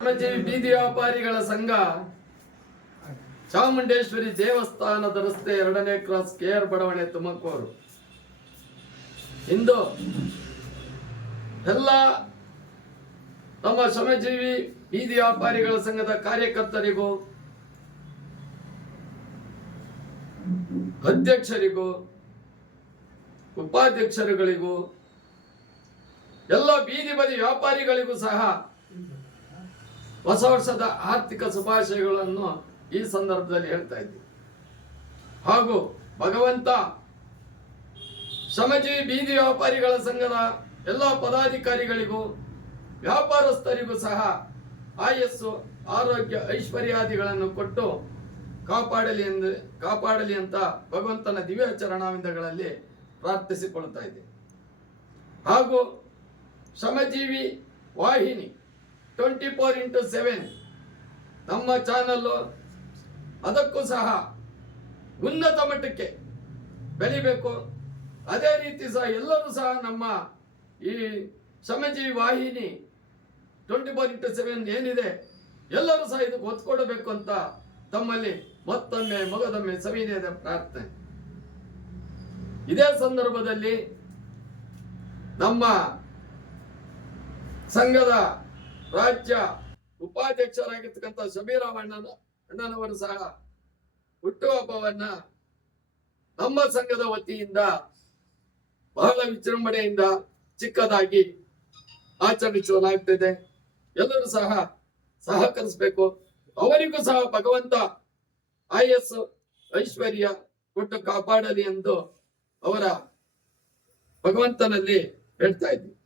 ಶ್ರಮಜೀವಿ ಬೀದಿ ವ್ಯಾಪಾರಿಗಳ ಸಂಘ ಚಾಮುಂಡೇಶ್ವರಿ ದೇವಸ್ಥಾನದ ರಸ್ತೆ 2ನೇ ಕ್ರಾಸ್ KR ಬಡಾವಣೆ ತುಮಕೂರು. ಇಂದು ಎಲ್ಲ ನಮ್ಮ ಶ್ರಮಜೀವಿ ಬೀದಿ ವ್ಯಾಪಾರಿಗಳ ಸಂಘದ ಕಾರ್ಯಕರ್ತರಿಗೂ ಅಧ್ಯಕ್ಷರಿಗೂ ಉಪಾಧ್ಯಕ್ಷರುಗಳಿಗೂ ಎಲ್ಲ ಬೀದಿ ಬದಿ ವ್ಯಾಪಾರಿಗಳಿಗೂ ಸಹ ಹೊಸ ವರ್ಷದ ಆರ್ಥಿಕ ಶುಭಾಶಯಗಳನ್ನು ಈ ಸಂದರ್ಭದಲ್ಲಿ ಹೇಳ್ತಾ ಇದ್ದೀವಿ. ಹಾಗೂ ಭಗವಂತ ಶ್ರಮಜೀವಿ ಬೀದಿ ವ್ಯಾಪಾರಿಗಳ ಸಂಘದ ಎಲ್ಲ ಪದಾಧಿಕಾರಿಗಳಿಗೂ ವ್ಯಾಪಾರಸ್ಥರಿಗೂ ಸಹ ಆಯಸ್ಸು ಆರೋಗ್ಯ ಐಶ್ವರ್ಯಾದಿಗಳನ್ನು ಕೊಟ್ಟು ಕಾಪಾಡಲಿ ಅಂತ ಭಗವಂತನ ದಿವ್ಯ ಚರಣಾವಿಂದಗಳಲ್ಲಿ ಪ್ರಾರ್ಥಿಸಿಕೊಳ್ತಾ ಇದ್ದೇವೆ. ಹಾಗೂ ಶ್ರಮಜೀವಿ ವಾಹಿನಿ 24x7 ನಮ್ಮ ಚಾನಲ್ಲು ಅದಕ್ಕೂ ಸಹ ಉನ್ನತ ಮಟ್ಟಕ್ಕೆ ಬೆಳಿಬೇಕು. ಅದೇ ರೀತಿ ಸಹ ಎಲ್ಲರೂ ಸಹ ನಮ್ಮ ಈ ಶ್ರಮಜೀವಿ ವಾಹಿನಿ 24x7 ಏನಿದೆ ಎಲ್ಲರೂ ಸಹ ಇದಕ್ಕೆ ಒತ್ತು ಕೊಡಬೇಕು ಅಂತ ತಮ್ಮಲ್ಲಿ ಮತ್ತೊಮ್ಮೆ ಮಗದೊಮ್ಮೆ ಸವಿನಯದ ಪ್ರಾರ್ಥನೆ. ಇದೇ ಸಂದರ್ಭದಲ್ಲಿ ನಮ್ಮ ಸಂಘದ ರಾಜ್ಯ ಉಪಾಧ್ಯಕ್ಷರಾಗಿರ್ತಕ್ಕಂಥ ಶಬೀರಾವ್ ಅಣ್ಣನವರು ಸಹ ಹುಟ್ಟುಹಬ್ಬವನ್ನ ನಮ್ಮ ಸಂಘದ ವತಿಯಿಂದ ಬಹಳ ವಿಜೃಂಭಣೆಯಿಂದ ಚಿಕ್ಕದಾಗಿ ಆಚರಿಸಲಾಗ್ತಿದೆ. ಎಲ್ಲರೂ ಸಹ ಸಹಕರಿಸಬೇಕು. ಅವರಿಗೂ ಸಹ ಭಗವಂತ ಆಯಸ್ಸು ಐಶ್ವರ್ಯ ಕೊಟ್ಟು ಕಾಪಾಡಲಿ ಎಂದು ಅವರ ಭಗವಂತನಲ್ಲಿ ಹೇಳ್ತಾ ಇದ್ದೀವಿ.